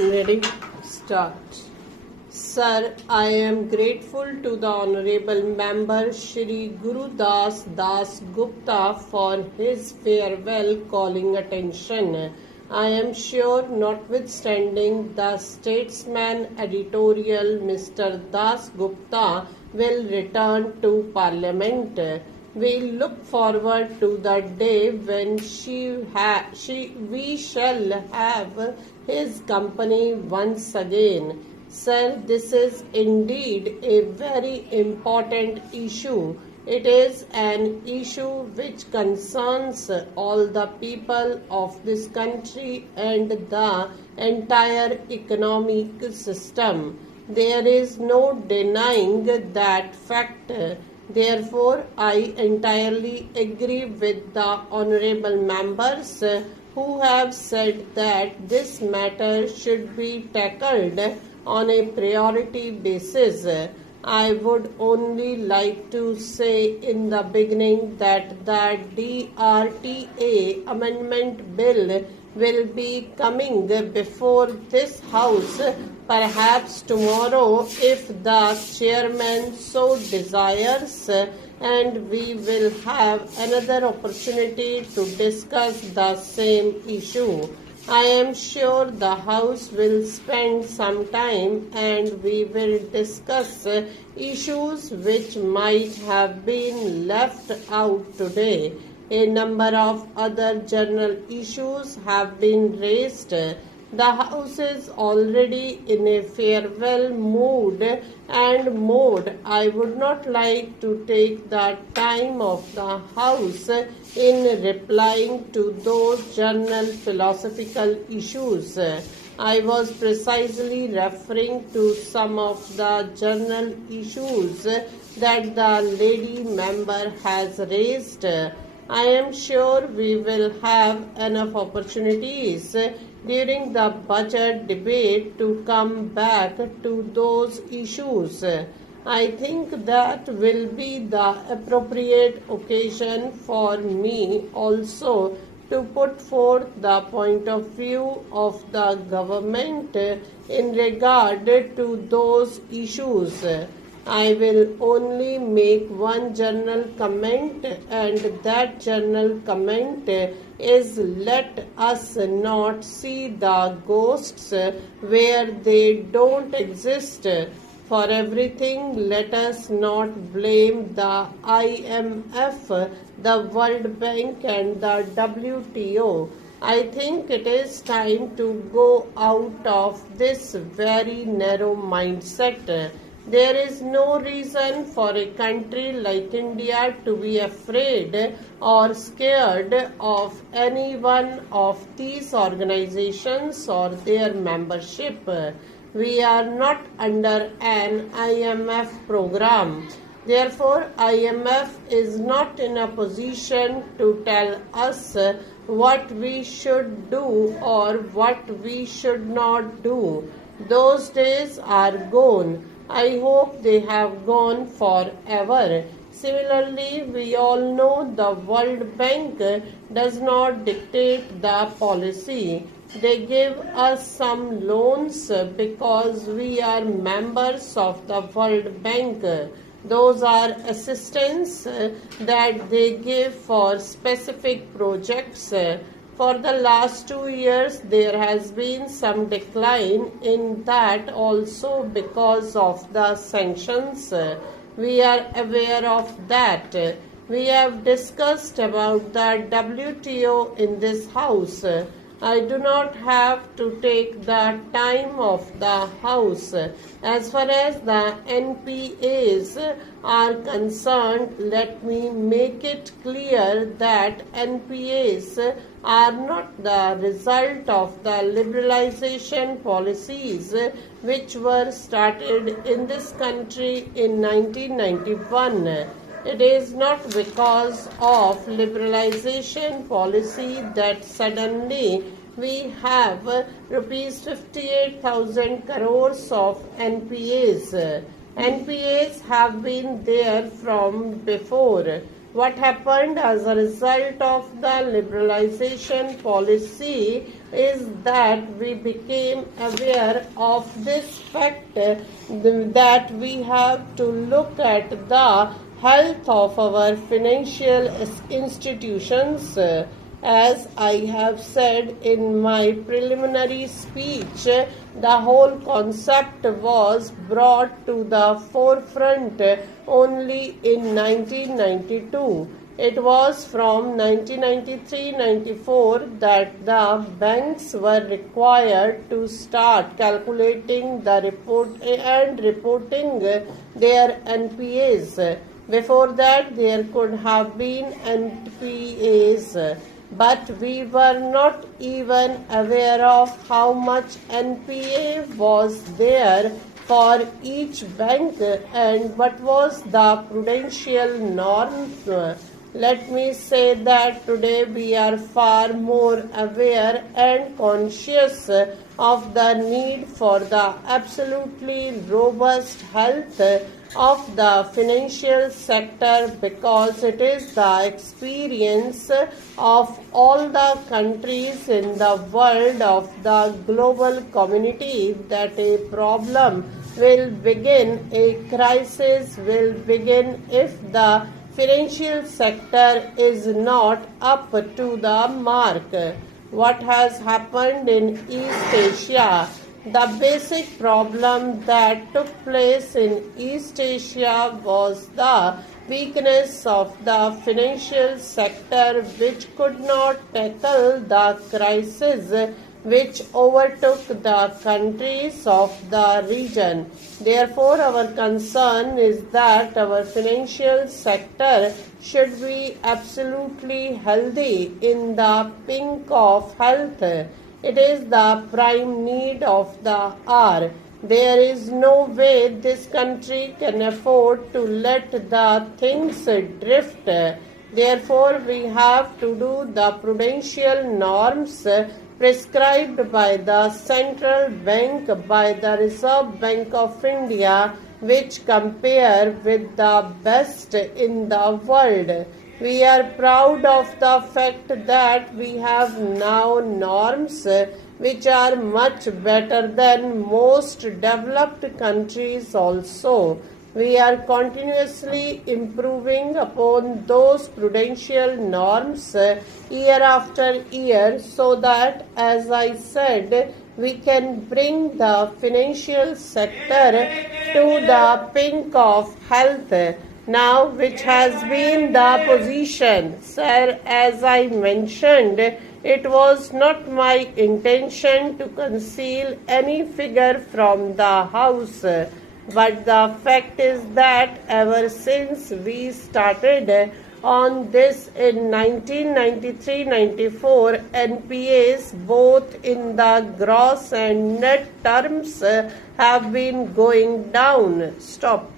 Ready? Start. Sir, I am grateful to the Honorable Member Shri Gurudas Das Gupta for his farewell calling attention. I am sure, notwithstanding the statesman editorial, Mr. Das Gupta will return to Parliament. We look forward to the day when we shall have his company once again. Sir, this is indeed a very important issue. It is an issue which concerns all the people of this country and the entire economic system. There is no denying that fact. Therefore, I entirely agree with the honorable members who have said that this matter should be tackled on a priority basis. I would only like to say in the beginning that the DRDO amendment bill will be coming before this House perhaps tomorrow if the chairman so desires, and we will have another opportunity to discuss the same issue. I am sure the House will spend some time and we will discuss issues which might have been left out today. A number of other general issues have been raised. The House is already in a farewell mood and mode. I would not like to take the time of the House in replying to those general philosophical issues. I was precisely referring to some of the general issues that the lady member has raised. I am sure we will have enough opportunities during the budget debate to come back to those issues. I think that will be the appropriate occasion for me also to put forth the point of view of the government in regard to those issues. I will only make one general comment, and that general comment is, let us not see the ghosts where they don't exist. For everything, let us not blame the IMF, the World Bank and the WTO. I think it is time to go out of this very narrow mindset. There is no reason for a country like India to be afraid or scared of any one of these organizations or their membership. We are not under an IMF program. Therefore, IMF is not in a position to tell us what we should do or what we should not do. Those days are gone. I hope they have gone forever. Similarly, we all know the World Bank does not dictate the policy. They give us some loans because we are members of the World Bank. Those are assistance that they give for specific projects. For the last 2 years, there has been some decline in that also because of the sanctions. We are aware of that. We have discussed about the WTO in this House. I do not have to take the time of the House. As far as the NPAs are concerned, let me make it clear that NPAs are not the result of the liberalization policies which were started in this country in 1991. It is not because of liberalization policy that suddenly we have rupees 58,000 crores of NPAs. NPAs have been there from before. What happened as a result of the liberalization policy is that we became aware of this fact that we have to look at the health of our financial institutions. As I have said in my preliminary speech, the whole concept was brought to the forefront only in 1992. It was from 1993-94 that the banks were required to start calculating the reporting their NPAs. Before that, there could have been NPAs, but we were not even aware of how much NPA was there for each bank and what was the prudential norms. Let me say that today we are far more aware and conscious of the need for the absolutely robust health of the financial sector, because it is the experience of all the countries in the world, of the global community, that a problem will begin, a crisis will begin if the financial sector is not up to the mark. What has happened in East Asia? The basic problem that took place in East Asia was the weakness of the financial sector, which could not tackle the crisis which overtook the countries of the region. Therefore, our concern is that our financial sector should be absolutely healthy, in the pink of health. It is the prime need of the hour. There is no way this country can afford to let the things drift. Therefore, we have to do the prudential norms prescribed by the central bank, by the Reserve Bank of India, which compare with the best in the world. We are proud of the fact that we have now norms which are much better than most developed countries also. We are continuously improving upon those prudential norms year after year, so that, as I said, we can bring the financial sector to the pink of health. Now, which has been the position? Sir, as I mentioned, it was not my intention to conceal any figure from the House. But the fact is that ever since we started on this in 1993-94, NPAs both in the gross and net terms have been going down. Stop.